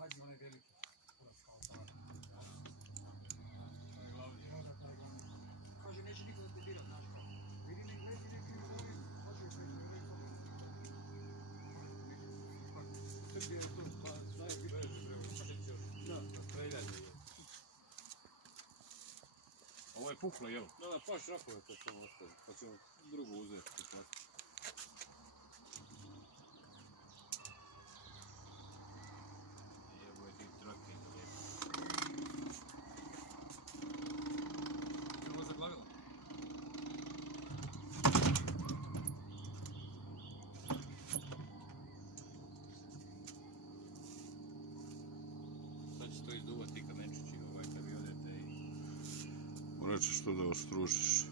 sad je onaj veliki kurac kao tako. I onda taj glavni. Kaže, neće niko da te biram, znaš kao. Vidi mi, gledi neki ljudi, hoće li koji ljudi. Srbije je to, pa daje biti. Da, streljanje je. Ovo je puklo, jel? Da, pa šrapove to samo ostaje, pa ćemo drugu uzeti. Evo je ti trake. Je ovo zaglavilo? Sad će to izduvati kamenčići kad vi odete i... Morat ćeš to da ostružiš.